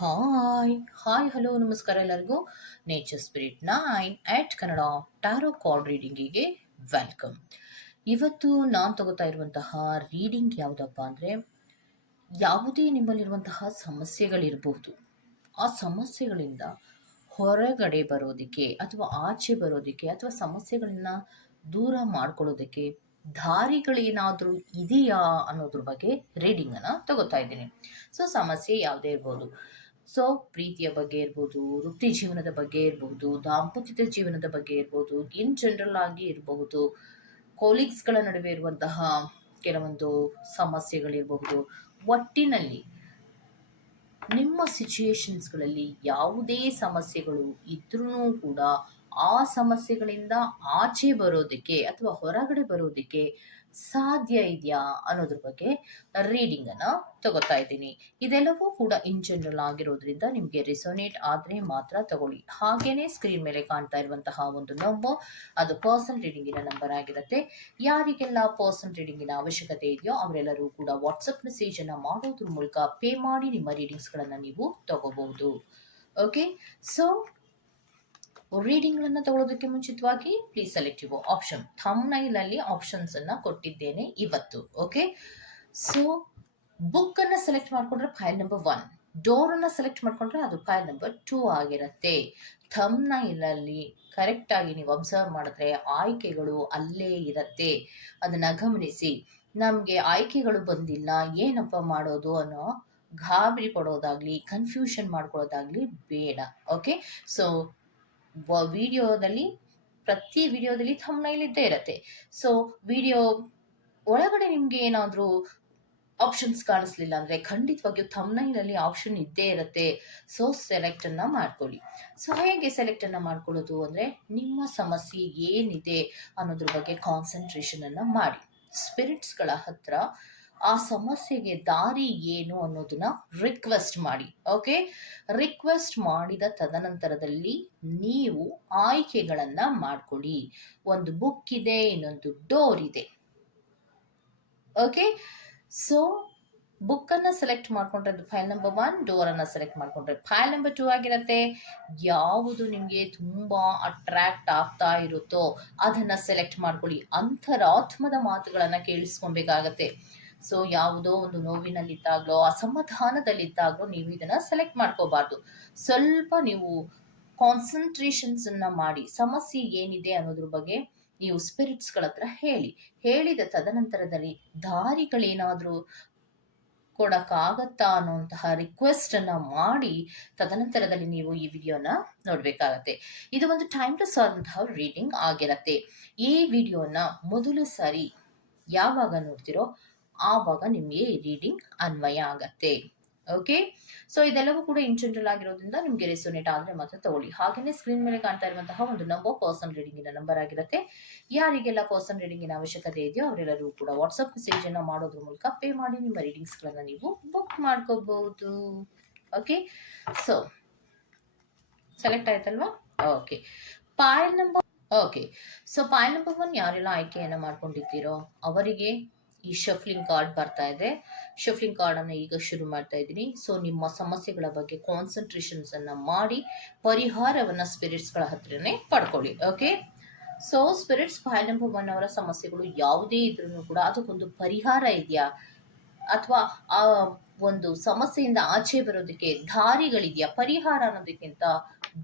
Hi hi hello ನಮಸ್ಕಾರ ಎಲ್ಲರಿಗೂ. Nature spirit nine at Kannada tarot card ರೀಡಿಂಗಿಗೆ welcome ಇವತ್ತು ನಾನು ತಗೋತಾ ಇರುವಂತಹ ರೀಡಿಂಗ್ ಯಾವುದಪ್ಪ ಅಂದರೆ, ಯಾವುದೇ ನಿಮ್ಮಲ್ಲಿರುವಂತಹ ಸಮಸ್ಯೆಗಳಿರಬಹುದು ಆ ಸಮಸ್ಯೆಗಳಿಂದ ಹೊರಗಡೆ ಬರೋದಕ್ಕೆ ಅಥವಾ ಆಚೆ ಬರೋದಕ್ಕೆ ಅಥವಾ ಸಮಸ್ಯೆಗಳನ್ನ ದೂರ ಮಾಡ್ಕೊಳ್ಳೋದಕ್ಕೆ ದಾರಿಗಳೇನಾದರೂ ಇದೆಯಾ ಅನ್ನೋದ್ರ ಬಗ್ಗೆ ರೀಡಿಂಗನ್ನು ತಗೋತಾ ಇದ್ದೀನಿ. ಸೊ ಸಮಸ್ಯೆ ಯಾವುದೇ ಇರ್ಬೋದು. ಸೊ ಪ್ರೀತಿಯ ಬಗ್ಗೆ ಇರ್ಬೋದು, ವೃತ್ತಿ ಜೀವನದ ಬಗ್ಗೆ ಇರಬಹುದು ದಾಂಪತ್ಯದ ಜೀವನದ ಬಗ್ಗೆ ಇರ್ಬೋದು, ಇನ್ ಜನರಲ್ ಆಗಿ ಇರಬಹುದು ಕೊಲೀಗ್ಸ್ಗಳ ನಡುವೆ ಇರುವಂತಹ ಕೆಲವೊಂದು ಸಮಸ್ಯೆಗಳಿರಬಹುದು. ಒಟ್ಟಿನಲ್ಲಿ ನಿಮ್ಮ ಸಿಚುಯೇಷನ್ಸ್ಗಳಲ್ಲಿ ಯಾವುದೇ ಸಮಸ್ಯೆಗಳು ಇದ್ರೂ ಕೂಡ ಆ ಸಮಸ್ಯೆಗಳಿಂದ ಆಚೆ ಬರೋದಕ್ಕೆ ಅಥವಾ ಹೊರಗಡೆ ಬರೋದಕ್ಕೆ ಸಾಧ್ಯ ಇದೆಯಾ ಅನ್ನೋದ್ರ ಬಗ್ಗೆ ರೀಡಿಂಗ್ ಅನ್ನ ತಗೋತಾ ಇದ್ದೀನಿ. ಇದೆಲ್ಲವೂ ಕೂಡ ಇನ್ ಜನರಲ್ ಆಗಿರೋದ್ರಿಂದ ನಿಮಗೆ ರೆಸೊನೇಟ್ ಆದರೆ ಮಾತ್ರ ತಗೊಳ್ಳಿ. ಹಾಗೇನೆ ಸ್ಕ್ರೀನ್ ಮೇಲೆ ಕಾಣ್ತಾ ಇರುವಂತಹ ಒಂದು ನಂಬರ್ ಅದು ಪರ್ಸನ್ ರೀಡಿಂಗಿನ ನಂಬರ್ ಆಗಿರುತ್ತೆ. ಯಾರಿಗೆಲ್ಲ ಪರ್ಸನ್ ರೀಡಿಂಗಿನ ಅವಶ್ಯಕತೆ ಇದೆಯೋ ಅವರೆಲ್ಲರೂ ಕೂಡ ವಾಟ್ಸಪ್ ಮೆಸೇಜ್ ಅನ್ನ ಮಾಡೋದ್ರ ಮೂಲಕ ಪೇ ಮಾಡಿ ನಿಮ್ಮ ರೀಡಿಂಗ್ಸ್ಗಳನ್ನು ನೀವು ತಗೋಬಹುದು. ಓಕೆ ಸೊ ರೀಡಿಂಗ್ಗಳನ್ನು ತಗೊಳ್ಳೋದಕ್ಕೆ ಮುಂಚಿತವಾಗಿ ಪ್ಲೀಸ್ ಸೆಲೆಕ್ಟ್ ಯುವ ಆಪ್ಷನ್ ಥಮ್ನೈಲಲ್ಲಿ ಆಪ್ಷನ್ಸನ್ನು ಕೊಟ್ಟಿದ್ದೇನೆ ಇವತ್ತು ಓಕೆ ಸೊ ಬುಕ್ಕನ್ನು ಸೆಲೆಕ್ಟ್ ಮಾಡಿಕೊಂಡ್ರೆ ಫೈಲ್ ನಂಬರ್ ಒನ್ ಡೋರನ್ನು ಸೆಲೆಕ್ಟ್ ಮಾಡಿಕೊಂಡ್ರೆ ಅದು ಫೈಲ್ ನಂಬರ್ ಟೂ ಆಗಿರುತ್ತೆ. ಥಮ್ನೈಲಲ್ಲಿ ಕರೆಕ್ಟಾಗಿ ನೀವು ಅಬ್ಸರ್ವ್ ಮಾಡಿದ್ರೆ ಆಯ್ಕೆಗಳು ಅಲ್ಲೇ ಇರುತ್ತೆ. ಅದನ್ನು ಗಮನಿಸಿ. ನಮಗೆ ಆಯ್ಕೆಗಳು ಬಂದಿಲ್ಲ, ಏನಪ್ಪ ಮಾಡೋದು ಅನ್ನೋ ಗಾಬರಿ ಕೊಡೋದಾಗಲಿ ಕನ್ಫ್ಯೂಷನ್ ಮಾಡ್ಕೊಳ್ಳೋದಾಗಲಿ ಬೇಡ ಓಕೆ ಸೊ ವಿಡಿಯೋದಲ್ಲಿ, ಪ್ರತಿ ವಿಡಿಯೋದಲ್ಲಿ ಥಂಬ್ನೈಲ್ ಇದ್ದೇ ಇರುತ್ತೆ. ಸೊ ವಿಡಿಯೋ ಒಳಗಡೆ ನಿಮಗೆ ಏನಾದರೂ ಆಪ್ಷನ್ಸ್ ಕಾಣಿಸ್ಲಿಲ್ಲ ಅಂದರೆ ಖಂಡಿತವಾಗಿಯೂ ಥಂಬ್ನೈಲಲ್ಲಿ ಆಪ್ಷನ್ ಇದ್ದೇ ಇರುತ್ತೆ. ಸೊ ಸೆಲೆಕ್ಟನ್ನು ಮಾಡ್ಕೊಳ್ಳಿ. ಸೊ ಹೇಗೆ ಸೆಲೆಕ್ಟನ್ನು ಮಾಡ್ಕೊಳ್ಳೋದು ಅಂದರೆ ನಿಮ್ಮ ಸಮಸ್ಯೆ ಏನಿದೆ ಅನ್ನೋದ್ರ ಬಗ್ಗೆ ಕಾನ್ಸಂಟ್ರೇಷನನ್ನು ಮಾಡಿ. ಸ್ಪಿರಿಟ್ಸ್ಗಳ ಹತ್ರ ಆ ಸಮಸ್ಯೆಗೆ ದಾರಿ ಏನು ಅನ್ನೋದನ್ನ ರಿಕ್ವೆಸ್ಟ್ ಮಾಡಿ ಓಕೆ ರಿಕ್ವೆಸ್ಟ್ ಮಾಡಿದ ತದನಂತರದಲ್ಲಿ ನೀವು ಆಯ್ಕೆಗಳನ್ನ ಮಾಡ್ಕೊಳ್ಳಿ. ಒಂದು ಬುಕ್ ಇದೆ, ಇನ್ನೊಂದು ಡೋರ್ ಇದೆ ಓಕೆ ಸೊ ಬುಕ್ಕನ್ನು ಸೆಲೆಕ್ಟ್ ಮಾಡ್ಕೊಂಡ್ರೆ ಫೈಲ್ ನಂಬರ್ ಒನ್ ಡೋರನ್ನು ಸೆಲೆಕ್ಟ್ ಮಾಡ್ಕೊಂಡ್ರೆ ಫೈಲ್ ನಂಬರ್ ಟೂ ಆಗಿರುತ್ತೆ. ಯಾವುದು ನಿಮಗೆ ತುಂಬ ಅಟ್ರಾಕ್ಟ್ ಆಗ್ತಾ ಇರುತ್ತೋ ಅದನ್ನು ಸೆಲೆಕ್ಟ್ ಮಾಡ್ಕೊಳ್ಳಿ. ಅಂತರಾತ್ಮದ ಮಾತುಗಳನ್ನು ಕೇಳಿಸ್ಕೊಬೇಕಾಗತ್ತೆ ಸೊ ಯಾವುದೋ ಒಂದು ನೋವಿನಲ್ಲಿದ್ದಾಗಲೋ, ಅಸಮಾಧಾನದಲ್ಲಿದ್ದಾಗಲೋ ನೀವು ಇದನ್ನು ಸೆಲೆಕ್ಟ್ ಮಾಡ್ಕೋಬಾರ್ದು. ಸ್ವಲ್ಪ ನೀವು ಕಾನ್ಸಂಟ್ರೇಷನ್ಸನ್ನು ಮಾಡಿ, ಸಮಸ್ಯೆ ಏನಿದೆ ಅನ್ನೋದ್ರ ಬಗ್ಗೆ ನೀವು ಸ್ಪಿರಿಟ್ಸ್ಗಳ ಹತ್ರ ಹೇಳಿ. ಹೇಳಿದ ತದನಂತರದಲ್ಲಿ ದಾರಿಗಳೇನಾದರೂ ಕೊಡೋಕ್ಕಾಗತ್ತಾ ಅನ್ನುವಂತಹ ರಿಕ್ವೆಸ್ಟನ್ನು ಮಾಡಿ, ತದನಂತರದಲ್ಲಿ ನೀವು ಈ ವಿಡಿಯೋನ ನೋಡಬೇಕಾಗತ್ತೆ. ಇದು ಒಂದು ಟೈಮ್ಲೆಸ್ ಆದಂತಹ ರೀಡಿಂಗ್ ಆಗಿರತ್ತೆ. ಈ ವಿಡಿಯೋನ ಮೊದಲು ಸಾರಿ ಯಾವಾಗ ನೋಡ್ತಿರೋ ಆವಾಗ ನಿಮಗೆ ರೀಡಿಂಗ್ ಅನ್ವಯ ಆಗತ್ತೆ. ಓಕೆ ಸೊ ಇದೆಲ್ಲವೂ ಕೂಡ ಇನ್ ಜನರಲ್ ಆಗಿರೋದ್ರಿಂದ ನಿಮಗೆ ರೆಸೋನೇಟ್ ಆದರೆ ಮಾತ್ರ ತಗೊಳ್ಳಿ. ಹಾಗೆಯೇ ಸ್ಕ್ರೀನ್ ಮೇಲೆ ಕಾಣ್ತಾ ಇರುವಂತಹ ಒಂದು ನಂಬರ್ ಪರ್ಸನ್ ರೀಡಿಂಗಿನ ನಂಬರ್ ಆಗಿರುತ್ತೆ. ಯಾರಿಗೆಲ್ಲ ಪರ್ಸನ್ ರೀಡಿಂಗಿನ ಅವಶ್ಯಕತೆ ಇದೆಯೋ ಅವರೆಲ್ಲರೂ ಕೂಡ ವಾಟ್ಸಪ್ ಮೆಸೇಜ್ ಅನ್ನು ಮಾಡೋದ್ರ ಮೂಲಕ ಪೇ ಮಾಡಿ ನಿಮ್ಮ ರೀಡಿಂಗ್ಸ್ಗಳನ್ನು ನೀವು ಬುಕ್ ಮಾಡ್ಕೋಬಹುದು ಓಕೆ ಸೊ ಸೆಲೆಕ್ಟ್ ಆಯ್ತಲ್ವಾ? Okay pile number okay so pile number one ಯಾರೆಲ್ಲ ಆಯ್ಕೆಯನ್ನು ಮಾಡ್ಕೊಂಡಿದ್ದೀರೋ ಅವರಿಗೆ ಈ ಶಫ್ಲಿಂಗ್ ಕಾರ್ಡ್ ಬರ್ತಾ ಇದೆ. ಶಫ್ಲಿಂಗ್ ಕಾರ್ಡನ್ನು ಈಗ ಶುರು ಮಾಡ್ತಾ ಇದ್ದೀನಿ. ಸೊ ನಿಮ್ಮ ಸಮಸ್ಯೆಗಳ ಬಗ್ಗೆ ಕಾನ್ಸಂಟ್ರೇಷನ್ಸನ್ನು ಮಾಡಿ ಪರಿಹಾರವನ್ನು ಸ್ಪಿರಿಟ್ಸ್ಗಳ ಹತ್ರನೇ ಪಡ್ಕೊಳ್ಳಿ ಓಕೆ ಸೊ ಸ್ಪಿರಿಟ್ಸ್ ಒನ್ ಅವರ ಸಮಸ್ಯೆಗಳು ಯಾವುದೇ ಇದ್ರೂ ಕೂಡ ಅದಕ್ಕೊಂದು ಪರಿಹಾರ ಇದೆಯಾ? ಅಥವಾ, ಆ, ಒಂದು ಸಮಸ್ಯೆಯಿಂದ ಆಚೆ ಬರೋದಕ್ಕೆ ದಾರಿಗಳಿದೆಯಾ? ಪರಿಹಾರ ಅನ್ನೋದಕ್ಕಿಂತ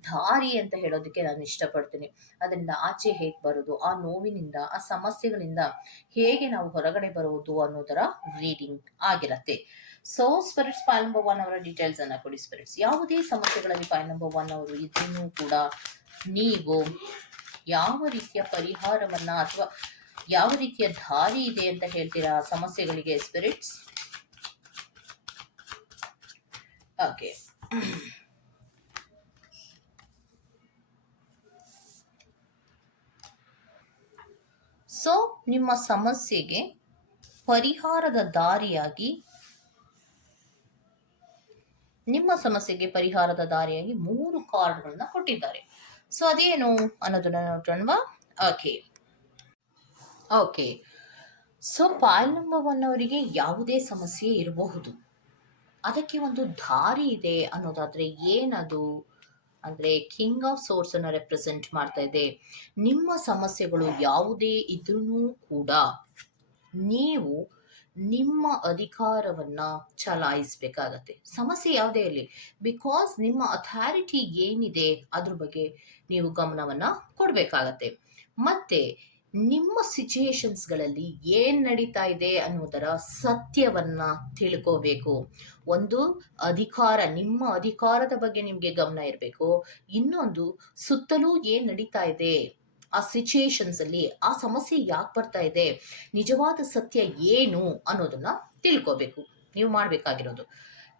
ದಾರಿ ಅಂತ ಹೇಳೋದಕ್ಕೆ ನಾನು ಇಷ್ಟಪಡ್ತೀನಿ. ಅದರಿಂದ ಆಚೆ ಹೇಗೆ ಬರೋದು, ಆ ನೋವಿನಿಂದ, ಆ ಸಮಸ್ಯೆಗಳಿಂದ ಹೇಗೆ ನಾವು ಹೊರಗಡೆ ಬರೋದು ಅನ್ನೋದರ ರೀಡಿಂಗ್ ಆಗಿರತ್ತೆ. So spirits pile number one ಅವರ ಡೀಟೇಲ್ಸ್ ಅನ್ನ ಕೊಡಿ ಸ್ಪಿರಿಟ್ಸ್ ಯಾವುದೇ ಸಮಸ್ಯೆಗಳಲ್ಲಿ ಫೈಲ್ ನಂಬರ್ ಒನ್ ಅವರು ಇದನ್ನು ಕೂಡ ನೀವು ಯಾವ ರೀತಿಯ ಪರಿಹಾರವನ್ನ ಅಥವಾ ಯಾವ ರೀತಿಯ ದಾರಿ ಇದೆ ಅಂತ ಹೇಳ್ತೀರಾ ಸಮಸ್ಯೆಗಳಿಗೆ ಸ್ಪಿರಿಟ್ಸ್ ಓಕೆ ಸೊ ನಿಮ್ಮ ಸಮಸ್ಯೆಗೆ ಪರಿಹಾರದ ದಾರಿಯಾಗಿ, ನಿಮ್ಮ ಸಮಸ್ಯೆಗೆ ಪರಿಹಾರದ ದಾರಿಯಾಗಿ ಮೂರು ಕಾರ್ಡ್ಗಳನ್ನ ಕೊಟ್ಟಿದ್ದಾರೆ. ಸೊ, ಅದೇನು ಅನ್ನೋದನ್ನ ನೋಡೋಣವಾ okay. Okay. So pile number one ಅವರಿಗೆ ಯಾವುದೇ ಸಮಸ್ಯೆ ಇರಬಹುದು. ಅದಕ್ಕೆ ಒಂದು ದಾರಿ ಇದೆ ಅನ್ನೋದಾದ್ರೆ ಏನದು? ಅಂದ್ರೆ ಕಿಂಗ್ ಆಫ್ ಸೋರ್ಸ್ ಅನ್ನ ರೆಪ್ರೆಸೆಂಟ್ ಮಾಡ್ತಾ ಇದೆ. ನಿಮ್ಮ ಸಮಸ್ಯೆಗಳು ಯಾವುದೇ ಇದ್ರೂ ಕೂಡ ನೀವು ನಿಮ್ಮ ಅಧಿಕಾರವನ್ನ ಚಲಾಯಿಸಬೇಕಾಗತ್ತೆ. ಸಮಸ್ಯೆ ಯಾವುದೇ ಇರಲಿ ಬಿಕಾಸ್ ನಿಮ್ಮ ಅಥಾರಿಟಿ ಏನಿದೆ ಅದ್ರ ಬಗ್ಗೆ ನೀವು ಗಮನವನ್ನ ಕೊಡಬೇಕಾಗತ್ತೆ. ಮತ್ತೆ ನಿಮ್ಮ ಸಿಚುಯೇಷನ್ಸ್ಗಳಲ್ಲಿ ಏನ್ ನಡೀತಾ ಇದೆ ಅನ್ನೋದರ ಸತ್ಯವನ್ನ ತಿಳ್ಕೋಬೇಕು. ಒಂದು ಅಧಿಕಾರ, ನಿಮ್ಮ ಅಧಿಕಾರದ ಬಗ್ಗೆ ನಿಮಗೆ ಗಮನ ಇರಬೇಕು. ಇನ್ನೊಂದು, ಸುತ್ತಲೂ ಏನ್ ನಡೀತಾ ಇದೆ? ಆ ಸಿಚುಯೇಷನ್ಸ್ ಅಲ್ಲಿ ಆ ಸಮಸ್ಯೆ ಯಾಕೆ ಬರ್ತಾ ಇದೆ? ನಿಜವಾದ ಸತ್ಯ ಏನು ಅನ್ನೋದನ್ನ ತಿಳ್ಕೋಬೇಕು. ನೀವು ಮಾಡಬೇಕಾಗಿರೋದು.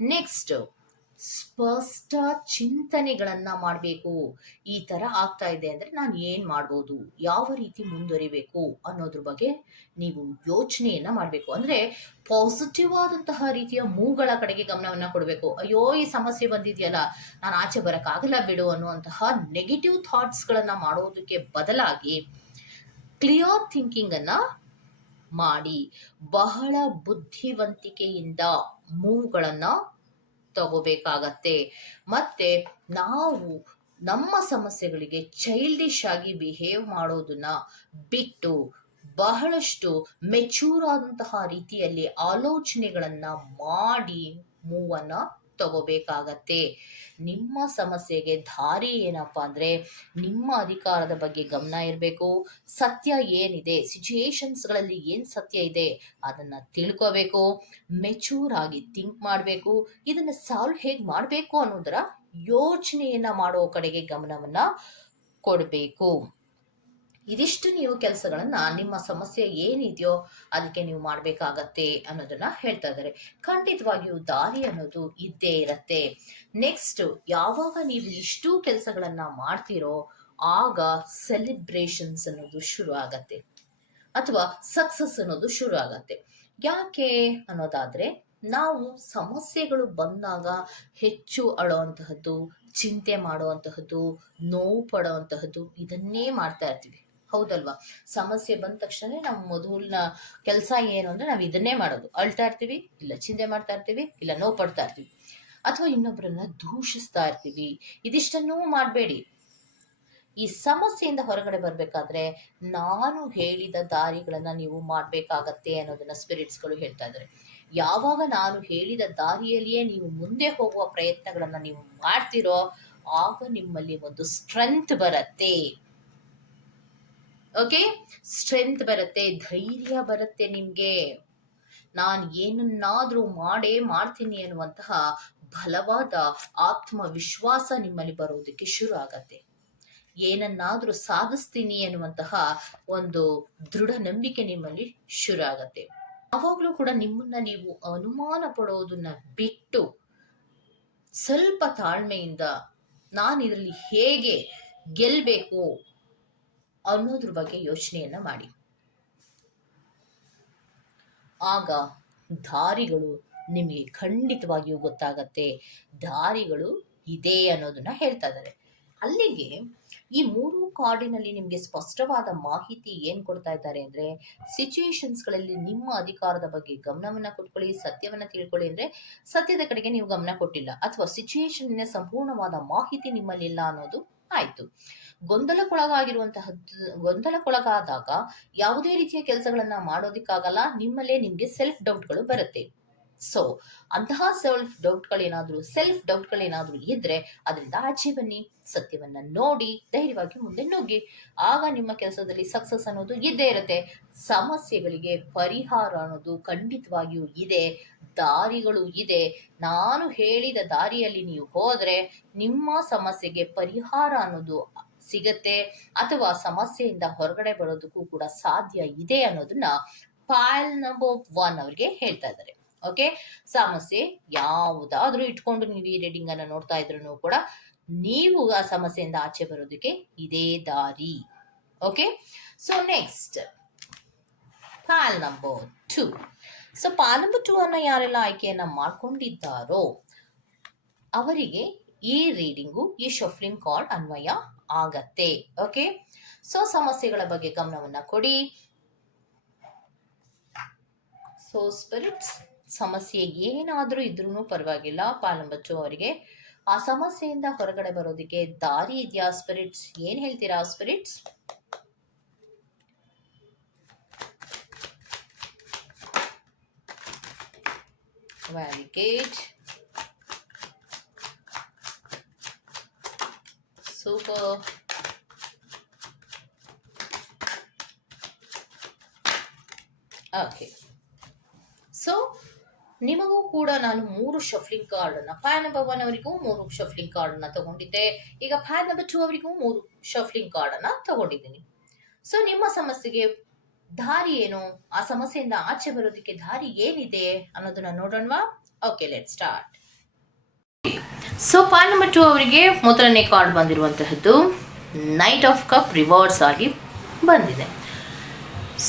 ನೆಕ್ಸ್ಟ್ ಸ್ಪಷ್ಟ ಚಿಂತನೆಗಳನ್ನು ಮಾಡಬೇಕು. ಈ ತರ ಆಗ್ತಾ ಇದೆ ಅಂದ್ರೆ ನಾನು ಏನು ಮಾಡ್ಬೋದು? ಯಾವ ರೀತಿ ಮುಂದುವರಿಬೇಕು ಅನ್ನೋದ್ರ ಬಗ್ಗೆ ನೀವು ಯೋಚನೆಯನ್ನು ಮಾಡಬೇಕು. ಅಂದ್ರೆ ಪಾಸಿಟಿವ್ ಆದಂತಹ ರೀತಿಯ ಮೂಗಳ ಕಡೆಗೆ ಗಮನವನ್ನ ಕೊಡಬೇಕು. ಅಯ್ಯೋ, ಈ ಸಮಸ್ಯೆ ಬಂದಿದೆಯಲ್ಲ, ನಾನು ಆಚೆ ಬರೋಕ್ಕಾಗಲ್ಲ ಬಿಡು ಅನ್ನುವಂತಹ ನೆಗೆಟಿವ್ ಥಾಟ್ಸ್ ಗಳನ್ನ ಮಾಡೋದಕ್ಕೆ ಬದಲಾಗಿ ಕ್ಲಿಯರ್ ಥಿಂಕಿಂಗ್ ಅನ್ನ ಮಾಡಿ ಬಹಳ ಬುದ್ಧಿವಂತಿಕೆಯಿಂದ ಮೂವ್ಗಳನ್ನ ತಗೋಬೇಕಾಗತ್ತೆ. ಮತ್ತೆ ನಾವು ನಮ್ಮ ಸಮಸ್ಯೆಗಳಿಗೆ ಚೈಲ್ಡಿಶ್ ಆಗಿ ಬಿಹೇವ್ ಮಾಡೋದನ್ನ ಬಿಟ್ಟು ಬಹಳಷ್ಟು ಮೆಚೂರ್ ಆದಂತಹ ರೀತಿಯಲ್ಲಿ ಆಲೋಚನೆಗಳನ್ನ ಮಾಡಿ, ಮೂವನ್ನ ತಗೋಬೇಕಾಗತ್ತೆ. ನಿಮ್ಮ ಸಮಸ್ಯೆಗೆ ದಾರಿ ಏನಪ್ಪಾ ಅಂದ್ರೆ ನಿಮ್ಮ ಅಧಿಕಾರದ ಬಗ್ಗೆ ಗಮನ ಇರಬೇಕು. ಸತ್ಯ ಏನಿದೆ ಸಿಚುಯೇಷನ್ಸ್ಗಳಲ್ಲಿ ಏನು ಸತ್ಯ ಇದೆ ಅದನ್ನ ತಿಳ್ಕೋಬೇಕು ಮೆಚೂರ್ ಆಗಿ ಥಿಂಕ್ ಮಾಡಬೇಕು, ಇದನ್ನ ಸಾಲ್ವ್ ಹೇಗೆ ಮಾಡಬೇಕು ಅನ್ನೋದರ ಯೋಚನೆಯನ್ನು ಮಾಡೋ ಕಡೆಗೆ ಗಮನವನ್ನ ಕೊಡಬೇಕು. ಇದಿಷ್ಟು ನೀವು ಕೆಲಸಗಳನ್ನ ನಿಮ್ಮ ಸಮಸ್ಯೆ ಏನಿದೆಯೋ ಅದಕ್ಕೆ ನೀವು ಮಾಡಬೇಕಾಗತ್ತೆ ಅನ್ನೋದನ್ನ ಹೇಳ್ತಾ ಇದ್ದಾರೆ. ಖಂಡಿತವಾಗಿಯೂ ದಾರಿ ಅನ್ನೋದು ಇದ್ದೇ ಇರತ್ತೆ. ನೆಕ್ಸ್ಟ್ ಯಾವಾಗ ನೀವು ಇಷ್ಟು ಕೆಲಸಗಳನ್ನ ಮಾಡ್ತೀರೋ ಆಗ ಸೆಲೆಬ್ರೇಷನ್ಸ್ ಅನ್ನೋದು ಶುರು ಆಗತ್ತೆ. ಅಥವಾ ಸಕ್ಸಸ್ ಅನ್ನೋದು ಶುರು ಆಗತ್ತೆ. ಯಾಕೆ ಅನ್ನೋದಾದ್ರೆ ನಾವು ಸಮಸ್ಯೆಗಳು ಬಂದಾಗ ಹೆಚ್ಚು ಅಳುವಂತಹದ್ದು, ಚಿಂತೆ ಮಾಡುವಂತಹದ್ದು, ನೋವು ಪಡುವಂತಹದ್ದು ಇದನ್ನೇ ಮಾಡ್ತಾ ಇರ್ತೀವಿ. ಹೌದಲ್ವಾ? ಸಮಸ್ಯೆ ಬಂದ ತಕ್ಷಣ ನಮ್ಮ ಮೊದಲಿನ ಕೆಲಸ ಏನು ಅಂದ್ರೆ ನಾವು ಇದನ್ನೇ ಮಾಡೋದು. ಅಳ್ತಾ ಇರ್ತೀವಿ, ಇಲ್ಲ ಚಿಂತೆ ಮಾಡ್ತಾ ಇರ್ತೀವಿ, ಇಲ್ಲ ನೋವು ಪಡ್ತಾ ಇರ್ತೀವಿ. ಅಥವಾ ಇನ್ನೊಬ್ಬರನ್ನ ದೂಷಿಸ್ತಾ ಇರ್ತೀವಿ. ಇದಿಷ್ಟನ್ನೂ ಮಾಡಬೇಡಿ. ಈ ಸಮಸ್ಯೆಯಿಂದ ಹೊರಗಡೆ ಬರಬೇಕಾದ್ರೆ ನಾನು ಹೇಳಿದ ದಾರಿಗಳನ್ನ ನೀವು ಮಾಡಬೇಕಾಗತ್ತೆ ಅನ್ನೋದನ್ನ ಸ್ಪಿರಿಟ್ಸ್ಗಳು ಹೇಳ್ತಾ ಇದ್ದಾರೆ ಯಾವಾಗ ನಾನು ಹೇಳಿದ ದಾರಿಯಲ್ಲಿಯೇ ನೀವು ಮುಂದೆ ಹೋಗುವ ಪ್ರಯತ್ನಗಳನ್ನ ನೀವು ಮಾಡ್ತಿರೋ, ಆಗ ನಿಮ್ಮಲ್ಲಿ ಒಂದು ಸ್ಟ್ರೆಂತ್ ಬರತ್ತೆ. ಓಕೆ ಸ್ಟ್ರೆಂತ್ ಬರುತ್ತೆ, ಧೈರ್ಯ ಬರುತ್ತೆ ನಿಮ್ಗೆ. ನಾನು ಏನನ್ನಾದ್ರೂ ಮಾಡೇ ಮಾಡ್ತೀನಿ ಅನ್ನುವಂತಹ ಬಲವಾದ ಆತ್ಮವಿಶ್ವಾಸ ನಿಮ್ಮಲ್ಲಿ ಬರುವುದಕ್ಕೆ ಶುರು ಆಗತ್ತೆ. ಏನನ್ನಾದ್ರೂ ಸಾಧಿಸ್ತೀನಿ ಅನ್ನುವಂತಹ ಒಂದು ದೃಢ ನಂಬಿಕೆ ನಿಮ್ಮಲ್ಲಿ ಶುರು ಆಗತ್ತೆ. ಯಾವಾಗಲೂ ಕೂಡ ನಿಮ್ಮನ್ನ ನೀವು ಅನುಮಾನ ಪಡೋದನ್ನ ಬಿಟ್ಟು ಸ್ವಲ್ಪ ತಾಳ್ಮೆಯಿಂದ ನಾನು ಇದರಲ್ಲಿ ಹೇಗೆ ಗೆಲ್ಬೇಕು ಅನ್ನೋದ್ರ ಬಗ್ಗೆ ಯೋಚನೆಯನ್ನ ಮಾಡಿ. ಆಗ ದಾರಿಗಳು ನಿಮಗೆ ಖಂಡಿತವಾಗಿಯೂ ಗೊತ್ತಾಗತ್ತೆ. ದಾರಿಗಳು ಇದೆ ಅನ್ನೋದನ್ನ ಹೇಳ್ತಾ ಇದ್ದಾರೆ. ಅಲ್ಲಿಗೆ ಈ ಮೂರು ಕಾರ್ಡಿನಲ್ಲಿ ನಿಮಗೆ ಸ್ಪಷ್ಟವಾದ ಮಾಹಿತಿ ಏನು ಕೊಡ್ತಾ ಇದ್ದಾರೆ ಅಂದ್ರೆ ಸಿಚುಯೇಷನ್ಸ್ಗಳಲ್ಲಿ ನಿಮ್ಮ ಅಧಿಕಾರದ ಬಗ್ಗೆ ಗಮನವನ್ನ ಕೊಟ್ಕೊಳ್ಳಿ, ಸತ್ಯವನ್ನ ತಿಳ್ಕೊಳ್ಳಿ ಅಂದ್ರೆ, ಸತ್ಯದ ಕಡೆಗೆ ನೀವು ಗಮನ ಕೊಟ್ಟಿಲ್ಲ. ಅಥವಾ ಸಿಚುಯೇಷನ್ ಸಂಪೂರ್ಣವಾದ ಮಾಹಿತಿ ನಿಮ್ಮಲ್ಲಿಲ್ಲ ಅನ್ನೋದು ಆಯ್ತು. ಗೊಂದಲಕ್ಕೊಳಗಾಗಿರುವಂತಹ ಗೊಂದಲಕ್ಕೊಳಗಾದಾಗ ಯಾವುದೇ ರೀತಿಯ ಕೆಲಸಗಳನ್ನ ಮಾಡೋದಿಕ್ಕಾಗಲ್ಲ ನಿಮ್ಮಲ್ಲೇ ನಿಮ್ಗೆ ಸೆಲ್ಫ್ ಡೌಟ್ಗಳು ಬರುತ್ತೆ. ಸೊ ಅಂತಹ ಸೆಲ್ಫ್ ಡೌಟ್ಗಳೇನಾದ್ರೂ ಸೆಲ್ಫ್ ಡೌಟ್ಗಳೇನಾದ್ರೂ ಇದ್ರೆ ಅದರಿಂದ ಆಚೆ ಬನ್ನಿ, ಸತ್ಯವನ್ನ ನೋಡಿ, ಧೈರ್ಯವಾಗಿ ಮುಂದೆ ನುಗ್ಗಿ. ಆಗ ನಿಮ್ಮ ಕೆಲಸದಲ್ಲಿ ಸಕ್ಸಸ್ ಅನ್ನೋದು ಇದ್ದೇ ಇರುತ್ತೆ. ಸಮಸ್ಯೆಗಳಿಗೆ ಪರಿಹಾರ ಅನ್ನೋದು ಖಂಡಿತವಾಗಿಯೂ ಇದೆ. ದಾರಿಗಳು ಇದೆ. ನಾನು ಹೇಳಿದ ದಾರಿಯಲ್ಲಿ ನೀವು ಹೋದ್ರೆ ನಿಮ್ಮ ಸಮಸ್ಯೆಗೆ ಪರಿಹಾರ ಅನ್ನೋದು ಸಿಗತ್ತೆ. ಅಥವಾ ಸಮಸ್ಯೆಯಿಂದ ಹೊರಗಡೆ ಬರೋದಕ್ಕೂ ಕೂಡ ಸಾಧ್ಯ ಇದೆ ಅನ್ನೋದನ್ನ ಪಾಯಲ್ ನಂಬರ್ ಒನ್ ಅವ್ರಿಗೆ ಹೇಳ್ತಾ ಇದ್ದಾರೆ. ಓಕೆ ಸಮಸ್ಯೆ ಯಾವುದಾದ್ರೂ ಇಟ್ಕೊಂಡು ನೀವು ಈ ರೀಡಿಂಗ್ ಅನ್ನ ನೋಡ್ತಾ ಇದ್ರು ಕೂಡ ನೀವು ಆ ಸಮಸ್ಯೆಯಿಂದ ಆಚೆ ಬರೋದಕ್ಕೆ ಇದೇ ದಾರಿ. Okay so next pile number two so pile number two ಅನ್ನ ಯಾರೆಲ್ಲ ಆಯ್ಕೆಯನ್ನ ಮಾಡ್ಕೊಂಡಿದ್ದಾರೋ, ಅವರಿಗೆ ಈ ರೀಡಿಂಗು ಈ ಶಫ್ಲಿಂಗ್ ಕಾರ್ಡ್ ಅನ್ವಯ ಆಗತ್ತೆ. ಓಕೆ ಸೊ ಸಮಸ್ಯೆಗಳ ಬಗ್ಗೆ ಗಮನವನ್ನ ಕೊಡಿ. ಸೊ ಸ್ಪಿರಿಟ್ಸ್ ಸಮಸ್ಯೆ ಏನಾದರೂ ಇದ್ರೂ ಪರವಾಗಿಲ್ಲ. ಪಾಲಂಬಚ್ಚು ಅವರಿಗೆ. ಆ ಸಮಸ್ಯೆಯಿಂದ ಹೊರಗಡೆ ಬರೋದಕ್ಕೆ ದಾರಿ ಇದೆಯಾ ಸ್ಪಿರಿಟ್ಸ್? ಏನು ಹೇಳ್ತೀರಾ ಸ್ಪಿರಿಟ್ಸ್? ವ್ಯಾಲಿಕೇಜ್ ಸೂಪರ್. ಓಕೆ. ನಿಮಗೂ ಕೂಡ ನಾನು ಮೂರು ಶಫ್ಲಿಂಗ್ ಕಾರ್ಡ್ ಅನ್ನ ಫ್ಯಾನ್ ನಂಬರ್ ಒನ್ ಅವರಿಗೂ ಮೂರು ಶಫ್ಲಿಂಗ್ ಕಾರ್ಡ್ ಅನ್ನ ತಗೊಂಡಿದ್ದೆ. ಈಗ ಫ್ಯಾನ್ ನಂಬರ್ ಟೂ ಅವರಿಗೂ ಮೂರು ಶಫ್ಲಿಂಗ್ ಕಾರ್ಡ್ ಅನ್ನ ತಗೊಂಡಿದ್ದೀನಿ. ಸೊ ನಿಮ್ಮ ಸಮಸ್ಯೆಗೆ ದಾರಿ ಏನು? ಆ ಸಮಸ್ಯೆಯಿಂದ ಆಚೆ ಬರೋದಕ್ಕೆ ದಾರಿ ಏನಿದೆ ಅನ್ನೋದನ್ನ ನೋಡೋಣವಾ? Okay let start so point number two ಅವರಿಗೆ ಮೊದಲನೇ ಕಾರ್ಡ್ ಬಂದಿರುವಂತಹದ್ದು ನೈಟ್ ಆಫ್ ಕಪ್ ರಿವರ್ಸ್ ಆಗಿ ಬಂದಿದೆ.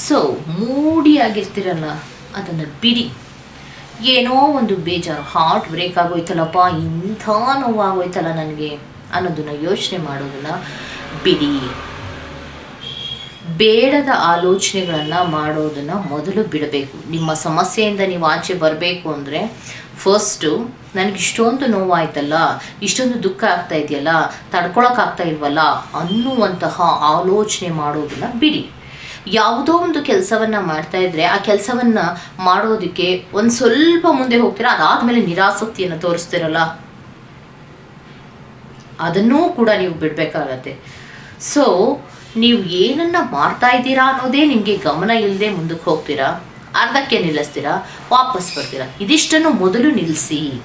ಸೊ ಮೂಡಿ ಆಗಿರ್ತೀರಲ್ಲ ಅದನ್ನು ಬಿಡಿ. ಏನೋ ಒಂದು ಬೇಜಾರು. ಹಾರ್ಟ್ ಬ್ರೇಕ್ ಆಗೋಯ್ತಲ್ಲಪ್ಪ, ಇಂಥ ನೋವಾಗೋಯ್ತಲ್ಲ ನನಗೆ ಅನ್ನೋದನ್ನ ಯೋಚನೆ ಮಾಡೋದನ್ನ ಬಿಡಿ. ಬೇಡದ ಆಲೋಚನೆಗಳನ್ನು ಮಾಡೋದನ್ನು ಮೊದಲು ಬಿಡಬೇಕು. ನಿಮ್ಮ ಸಮಸ್ಯೆಯಿಂದ ನೀವು ಆಚೆ ಬರಬೇಕು ಅಂದರೆ ಫಸ್ಟು ನನಗೆ ಇಷ್ಟೊಂದು ನೋವಾಯ್ತಲ್ಲ, ಇಷ್ಟೊಂದು ದುಃಖ ಆಗ್ತಾ ಇದೆಯಲ್ಲ ತಡ್ಕೊಳಕ್ಕಾಗ್ತಾ ಇಲ್ವಲ್ಲ ಅನ್ನುವಂತಹ ಆಲೋಚನೆ ಮಾಡೋದನ್ನ ಬಿಡಿ. ಯಾವುದೋ ಒಂದು ಕೆಲಸವನ್ನ ಮಾಡ್ತಾ ಇದ್ರೆ ಆ ಕೆಲಸವನ್ನ ಮಾಡೋದಕ್ಕೆ ಒಂದು ಸ್ವಲ್ಪ ಮುಂದೆ ಹೋಗ್ತೀರಾ? ಅದಾದ್ಮೇಲೆ ನಿರಾಸಕ್ತಿಯನ್ನು ತೋರಿಸ್ತಿರಲ್ಲ? ಅದನ್ನೂ ಕೂಡ ನೀವು ಬಿಡ್ಬೇಕಾಗತ್ತೆ. ಸೊ ನೀವು ಏನನ್ನ ಮಾಡ್ತಾ ಇದ್ದೀರಾ ಅನ್ನೋದೇ ನಿಮಗೆ ಗಮನ ಇಲ್ಲದೆ ಮುಂದಕ್ಕೆ ಹೋಗ್ತೀರಾ? ಅರ್ಧಕ್ಕೆ ನಿಲ್ಲಿಸ್ತೀರಾ? ವಾಪಸ್ ಬರ್ತೀರಾ? ಇದಿಷ್ಟನ್ನು ಮೊದಲು ನಿಲ್ಲಿಸಿ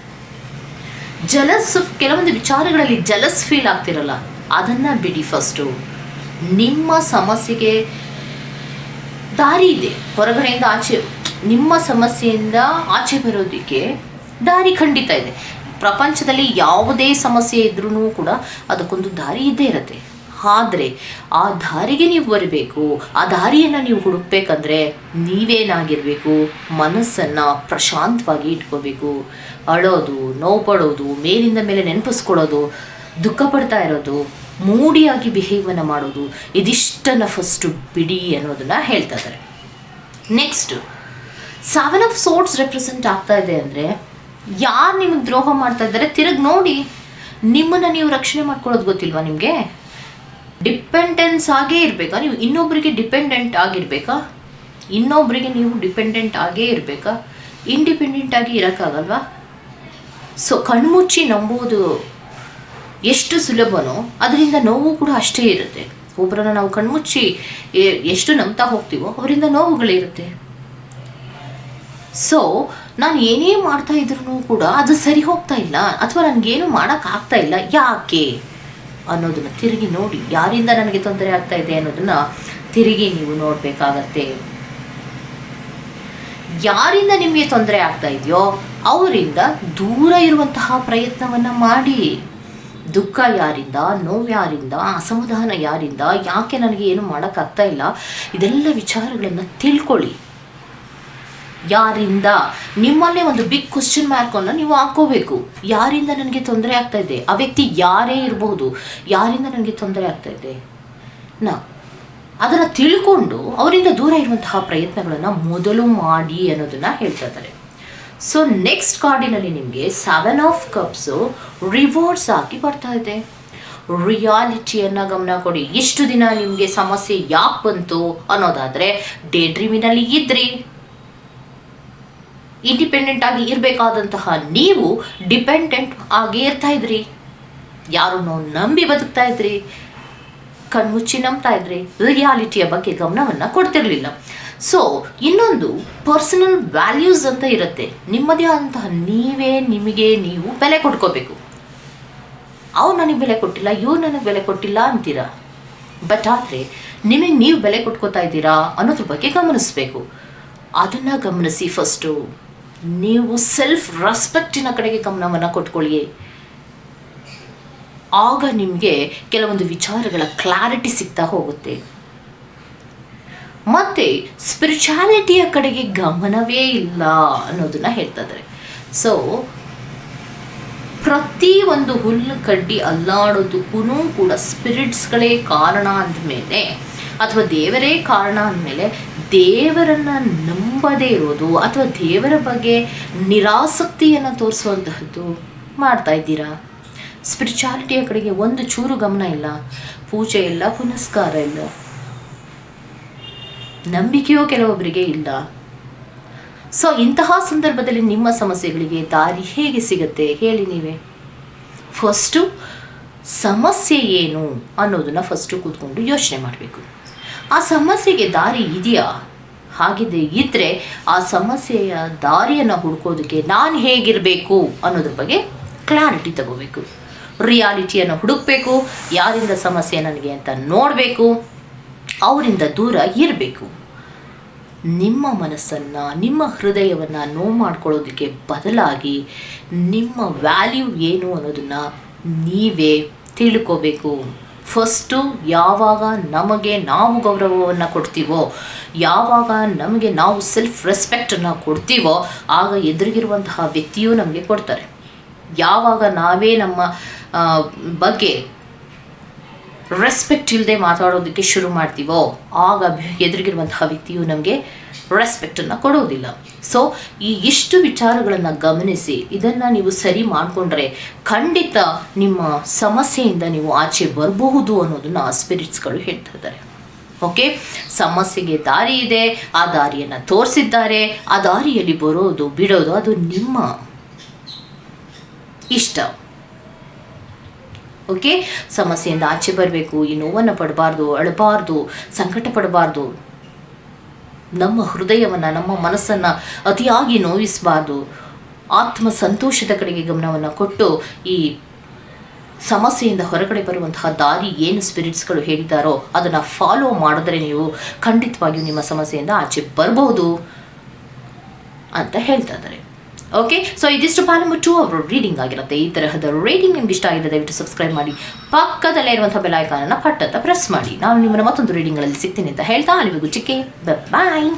ಜಲಸ್ ಕೆಲವೊಂದು ವಿಚಾರಗಳಲ್ಲಿ ಜಲಸ್ ಫೀಲ್ ಆಗ್ತಿರಲ್ಲ. ಅದನ್ನ ಬಿಡಿ ಫಸ್ಟು ನಿಮ್ಮ ಸಮಸ್ಯೆಗೆ ದಾರಿ ಇದೆ. ಹೊರಗಡೆಯಿಂದ ಆಚೆ, ನಿಮ್ಮ ಸಮಸ್ಯೆಯಿಂದ ಆಚೆ ಬರೋದಕ್ಕೆ ದಾರಿ ಖಂಡಿತ ಇದೆ. ಪ್ರಪಂಚದಲ್ಲಿ ಯಾವುದೇ ಸಮಸ್ಯೆ ಇದ್ರೂ ಕೂಡ ಅದಕ್ಕೊಂದು ದಾರಿ ಇದ್ದೇ ಇರುತ್ತೆ. ಆದರೆ, ಆ ದಾರಿಗೆ ನೀವು ಬರಬೇಕು, ಆ ದಾರಿಯನ್ನು ನೀವು ಹುಡುಕ್ಬೇಕಂದ್ರೆ ನೀವೇನಾಗಿರಬೇಕು, ಮನಸ್ಸನ್ನು ಪ್ರಶಾಂತವಾಗಿ ಇಟ್ಕೋಬೇಕು. ಅಳೋದು, ನೋವು ಪಡೋದು, ಮೇಲಿಂದ ಮೇಲೆ ನೆನಪಿಸ್ಕೊಳ್ಳೋದು, ದುಃಖ ಪಡ್ತಾ ಇರೋದು ಮೂಡಿಯಾಗಿ ಬಿಹೇವನ್ನು ಮಾಡೋದು, ಇದಿಷ್ಟನ್ನು ಫಸ್ಟು ಬಿಡಿ ಅನ್ನೋದನ್ನು ಹೇಳ್ತಾ ಇದ್ದಾರೆ next seven of swords represent ಆಗ್ತಾ ಇದೆ ಅಂದರೆ, ಯಾರು ನಿಮಗೆ ದ್ರೋಹ ಮಾಡ್ತಾ ಇದ್ದಾರೆ ತಿರುಗ್ ನೋಡಿ, ನಿಮ್ಮನ್ನು ನೀವು ರಕ್ಷಣೆ ಮಾಡ್ಕೊಳ್ಳೋದು ಗೊತ್ತಿಲ್ವಾ ನಿಮಗೆ? ಡಿಪೆಂಡೆನ್ಸ್ ಆಗೇ ಇರಬೇಕಾ? ನೀವು ಇನ್ನೊಬ್ಬರಿಗೆ ಡಿಪೆಂಡೆಂಟ್ ಆಗಿರಬೇಕಾ? ಇನ್ನೊಬ್ಬರಿಗೆ ನೀವು ಡಿಪೆಂಡೆಂಟ್ ಆಗೇ ಇರಬೇಕಾ? ಇಂಡಿಪೆಂಡೆಂಟ್ ಆಗಿ ಇರೋಕ್ಕಾಗಲ್ವಾ? ಸೊ ಕಣ್ಮುಚ್ಚಿ ನಂಬೋದು ಎಷ್ಟು ಸುಲಭನೋ ಅದರಿಂದ ನೋವು ಕೂಡ ಅಷ್ಟೇ ಇರುತ್ತೆ. ಒಬ್ಬರನ್ನ ನಾವು ಕಣ್ಮುಚ್ಚಿ ಎಷ್ಟು ನಂಬ್ತಾ ಹೋಗ್ತೀವೋ ಅವರಿಂದ ನೋವುಗಳಿರುತ್ತೆ ಸೊ ನಾನು ಏನೇ ಮಾಡ್ತಾ ಇದ್ರು ಕೂಡ ಅದು ಸರಿ ಹೋಗ್ತಾ ಇಲ್ಲ ಅಥವಾ ನನಗೇನು ಮಾಡೋಕ್ಕಾಗ್ತಾ ಇಲ್ಲ, ಯಾಕೆ ಅನ್ನೋದನ್ನ ತಿರುಗಿ ನೋಡಿ, ಯಾರಿಂದ ನನಗೆ ತೊಂದರೆ ಆಗ್ತಾ ಇದೆ ಅನ್ನೋದನ್ನ ತಿರುಗಿ ನೀವು ನೋಡಬೇಕಾಗತ್ತೆ. ಯಾರಿಂದ ನಿಮಗೆ ತೊಂದರೆ ಆಗ್ತಾ ಇದೆಯೋ ಅವರಿಂದ ದೂರ ಇರುವಂತಹ ಪ್ರಯತ್ನವನ್ನ ಮಾಡಿ. ದುಃಖ ಯಾರಿಂದ, ನೋವು ಯಾರಿಂದ, ಅಸಮಾಧಾನ ಯಾರಿಂದ, ಯಾಕೆ ನನಗೆ ಏನು ಮಾಡೋಕ್ಕಾಗ್ತಾ ಇಲ್ಲ? ಇದೆಲ್ಲ ವಿಚಾರಗಳನ್ನು ತಿಳ್ಕೊಳ್ಳಿ. ಯಾರಿಂದ? ನಿಮ್ಮಲ್ಲೇ ಒಂದು ಬಿಗ್ ಕ್ವಶನ್ ಮಾರ್ಕನ್ನು ನೀವು ಹಾಕೋಬೇಕು. ಯಾರಿಂದ ನನಗೆ ತೊಂದರೆ ಆಗ್ತಾ ಇದೆ? ಆ ವ್ಯಕ್ತಿ ಯಾರೇ ಇರಬಹುದು ಯಾರಿಂದ ನನಗೆ ತೊಂದರೆ ಆಗ್ತಾ ಇದೆ? ನಾ, ಅದನ್ನು ತಿಳ್ಕೊಂಡು ಅವರಿಂದ ದೂರ ಇರುವಂತಹ ಪ್ರಯತ್ನಗಳನ್ನು ಮೊದಲು ಮಾಡಿ ಅನ್ನೋದನ್ನು ಹೇಳ್ತಾ ಇದ್ದಾರೆ. ಸೊ ನೆಕ್ಸ್ಟ್ ಕಾರ್ಡಿನಲ್ಲಿ ನಿಮಗೆ ಸೆವೆನ್ ಆಫ್ ಕಪ್ಸು ರಿವಾರ್ಡ್ಸ್ ಆಗಿ ಬರ್ತಾ ಇದೆ. ರಿಯಾಲಿಟಿಯನ್ನು ಗಮನ ಕೊಡಿ. ಇಷ್ಟು ದಿನ ನಿಮಗೆ ಸಮಸ್ಯೆ ಯಾಕೆ ಬಂತು ಅನ್ನೋದಾದರೆ ಡೇ ಡ್ರೀಮಿನಲ್ಲಿ ಇದ್ರಿ. ಇಂಡಿಪೆಂಡೆಂಟ್ ಆಗಿ ಇರಬೇಕಾದಂತಹ ನೀವು ಡಿಪೆಂಡೆಂಟ್ ಆಗಿ ಇರ್ತಾ ಇದ್ರಿ. ಯಾರನ್ನೋ ನಂಬಿ ಬದುಕ್ತಾ ಇದ್ರಿ. ಕಣ್ಮುಚ್ಚಿ ನಂಬ್ತಾ ಇದ್ರಿ. ರಿಯಾಲಿಟಿಯ ಬಗ್ಗೆ ಗಮನವನ್ನು ಕೊಡ್ತಿರ್ಲಿಲ್ಲ. ಸೊ ಇನ್ನೊಂದು ಪರ್ಸನಲ್ ವ್ಯಾಲ್ಯೂಸ್ ಅಂತ ಇರುತ್ತೆ. ನಿಮ್ಮದೇ ಆದಂತಹ ನೀವೇ ನಿಮಗೆ ನೀವು ಬೆಲೆ ಕೊಟ್ಕೋಬೇಕು. ಅವ್ರು ನನಗೆ ಬೆಲೆ ಕೊಟ್ಟಿಲ್ಲ, ಇವ್ರು ನನಗೆ ಬೆಲೆ ಕೊಟ್ಟಿಲ್ಲ ಅಂತೀರಾ? ಬಟ್ ಆದರೆ, ನಿಮಗೆ ನೀವು ಬೆಲೆ ಕೊಟ್ಕೋತಾ ಇದ್ದೀರಾ ಅನ್ನೋದ್ರ ಬಗ್ಗೆ ಗಮನಿಸಬೇಕು. ಅದನ್ನು ಗಮನಿಸಿ ಫಸ್ಟು ನೀವು ಸೆಲ್ಫ್ ರೆಸ್ಪೆಕ್ಟಿನ ಕಡೆಗೆ ಗಮನವನ್ನು ಕೊಟ್ಕೊಳ್ಳಿ. ಆಗ ನಿಮಗೆ ಕೆಲವೊಂದು ವಿಚಾರಗಳ ಕ್ಲಾರಿಟಿ ಸಿಗ್ತಾ ಹೋಗುತ್ತೆ. ಮತ್ತೆ ಸ್ಪಿರಿಚುಯಾಲಿಟಿಯ ಕಡೆಗೆ ಗಮನವೇ ಇಲ್ಲ ಅನ್ನೋದನ್ನ ಹೇಳ್ತಾ ಇದ್ದಾರೆ ಸೊ ಪ್ರತಿ ಒಂದು ಹುಲ್ಲು ಕಡ್ಡಿ ಅಲ್ಲಾಡೋದಕ್ಕೂ ಕೂಡ ಸ್ಪಿರಿಟ್ಸ್ಗಳೇ ಕಾರಣ ಅಂದಮೇಲೆ ಅಥವಾ ದೇವರೇ ಕಾರಣ ಅಂದಮೇಲೆ ದೇವರನ್ನು ನಂಬದೇ ಇರೋದು ಅಥವಾ ದೇವರ ಬಗ್ಗೆ ನಿರಾಸಕ್ತಿಯನ್ನು ತೋರಿಸುವಂತಹದ್ದು ಮಾಡ್ತಾ ಇದ್ದೀರಾ? ಸ್ಪಿರಿಚುಯಾಲಿಟಿಯ ಕಡೆಗೆ ಒಂದು ಚೂರು ಗಮನ ಇಲ್ಲ. ಪೂಜೆ ಇಲ್ಲ, ಪುನಸ್ಕಾರ ಇಲ್ಲ. ನಂಬಿಕೆಯೋ ಕೆಲವೊಬ್ಬರಿಗೆ ಇಲ್ಲ. ಸೊ ಇಂತಹ ಸಂದರ್ಭದಲ್ಲಿ ನಿಮ್ಮ ಸಮಸ್ಯೆಗಳಿಗೆ ದಾರಿ ಹೇಗೆ ಸಿಗುತ್ತೆ ಹೇಳಿ ನೀವೇ. ಫಸ್ಟು ಸಮಸ್ಯೆ ಏನು ಅನ್ನೋದನ್ನು ಫಸ್ಟು ಕೂತ್ಕೊಂಡು ಯೋಚನೆ ಮಾಡಬೇಕು. ಆ ಸಮಸ್ಯೆಗೆ ದಾರಿ ಇದೆಯಾ? ಹಾಗಿದೆ ಇದ್ದರೆ ಆ ಸಮಸ್ಯೆಯ ದಾರಿಯನ್ನು ಹುಡುಕೋದಕ್ಕೆ ನಾನು ಹೇಗಿರಬೇಕು ಅನ್ನೋದ್ರ ಬಗ್ಗೆ ಕ್ಲಾರಿಟಿ ತಗೋಬೇಕು. ರಿಯಾಲಿಟಿಯನ್ನು ಹುಡುಕಬೇಕು, ಯಾರಿಂದ ಸಮಸ್ಯೆ ನನಗೆ ಅಂತ ನೋಡಬೇಕು. ಅವರಿಂದ ದೂರ ಇರಬೇಕು. ನಿಮ್ಮ ಮನಸ್ಸನ್ನು, ನಿಮ್ಮ ಹೃದಯವನ್ನು ನೋವು ಮಾಡ್ಕೊಳ್ಳೋದಕ್ಕೆ ಬದಲಾಗಿ ನಿಮ್ಮ ವ್ಯಾಲ್ಯೂ ಏನು ಅನ್ನೋದನ್ನು ನೀವೇ ತಿಳ್ಕೋಬೇಕು. ಫಸ್ಟು ಯಾವಾಗ ನಮಗೆ ನಾವು ಗೌರವವನ್ನು ಕೊಡ್ತೀವೋ, ಯಾವಾಗ ನಮಗೆ ನಾವು ಸೆಲ್ಫ್ ರೆಸ್ಪೆಕ್ಟನ್ನು ಕೊಡ್ತೀವೋ, ಆಗ ಎದುರಿಗಿರುವಂತಹ ವ್ಯಕ್ತಿಯೂ ನಮಗೆ ಕೊಡ್ತಾರೆ. ಯಾವಾಗ ನಾವೇ ನಮ್ಮ ಬಗ್ಗೆ ರೆಸ್ಪೆಕ್ಟ್ ಇಲ್ಲದೆ ಮಾತಾಡೋದಕ್ಕೆ ಶುರು ಮಾಡ್ತೀವೋ, ಆಗ ಎದುರಿಗಿರುವಂತಹ ವ್ಯಕ್ತಿಯು ನಮಗೆ ರೆಸ್ಪೆಕ್ಟನ್ನು ಕೊಡೋದಿಲ್ಲ. ಸೊ ಈ ಇಷ್ಟು ವಿಚಾರಗಳನ್ನು ಗಮನಿಸಿ, ಇದನ್ನು ನೀವು ಸರಿ ಮಾಡಿಕೊಂಡ್ರೆ ಖಂಡಿತ ನಿಮ್ಮ ಸಮಸ್ಯೆಯಿಂದ ನೀವು ಆಚೆ ಬರಬಹುದು ಅನ್ನೋದನ್ನು ಸ್ಪಿರಿಟ್ಸ್ಗಳು ಹೇಳ್ತಾ ಇದ್ದಾರೆ. ಓಕೆ ಸಮಸ್ಯೆಗೆ ದಾರಿ ಇದೆ, ಆ ದಾರಿಯನ್ನು ತೋರಿಸಿದ್ದಾರೆ, ಆ ದಾರಿಯಲ್ಲಿ ಬರೋದು, ಬಿಡೋದು, ಅದು ನಿಮ್ಮ ಇಷ್ಟ. ಓಕೆ? ಸಮಸ್ಯೆಯಿಂದ ಆಚೆ ಬರಬೇಕು, ಈ ನೋವನ್ನು ಪಡಬಾರ್ದು, ಅಳಬಾರ್ದು, ಸಂಕಟ ಪಡಬಾರ್ದು. ನಮ್ಮ ಹೃದಯವನ್ನು, ನಮ್ಮ ಮನಸ್ಸನ್ನು ಅತಿಯಾಗಿ ನೋವಿಸಬಾರ್ದು. ಆತ್ಮ ಸಂತೋಷದ ಕಡೆಗೆ ಗಮನವನ್ನು ಕೊಟ್ಟು, ಈ ಸಮಸ್ಯೆಯಿಂದ ಹೊರಗಡೆ ಬರುವಂತಹ ದಾರಿ ಏನು ಸ್ಪಿರಿಟ್ಸ್ಗಳು ಹೇಳಿದಾರೋ ಅದನ್ನು ಫಾಲೋ ಮಾಡಿದ್ರೆ ನೀವು ಖಂಡಿತವಾಗಿಯೂ ನಿಮ್ಮ ಸಮಸ್ಯೆಯಿಂದ ಆಚೆ ಬರಬಹುದು ಅಂತ ಹೇಳ್ತಾ ಇದ್ದಾರೆ. ಓಕೆ ಸೊ ಇದಿಷ್ಟು ಪಾಲ್ ನಂಬರ್ ಟೂ ಅವರು ರೀಡಿಂಗ್ ಆಗಿರುತ್ತೆ. ಈ ತರಹದ ರೀಡಿಂಗ್ ನಿಮ್ಗೆ ಇಷ್ಟ ಆಗಿದೆ ದಯವಿಟ್ಟು ಸಬ್ಸ್ಕ್ರೈಬ್ ಮಾಡಿ. ಪಕ್ಕದಲ್ಲೇ ಇರುವಂಥ ಬೆಲೈಕಾನನ್ನು ಪಟ್ಟಂತ ಪ್ರೆಸ್ ಮಾಡಿ. ನಾನು ನಿಮ್ಮನ್ನು ಮತ್ತೊಂದು ರೀಡಿಂಗ್ಗಳಲ್ಲಿ ಸಿಗ್ತೀನಿ ಅಂತ ಹೇಳ್ತಾ, ಅಲ್ಲಿವರೆಗೂ ಚಿಕ್ಕೆ ಬಾಯ್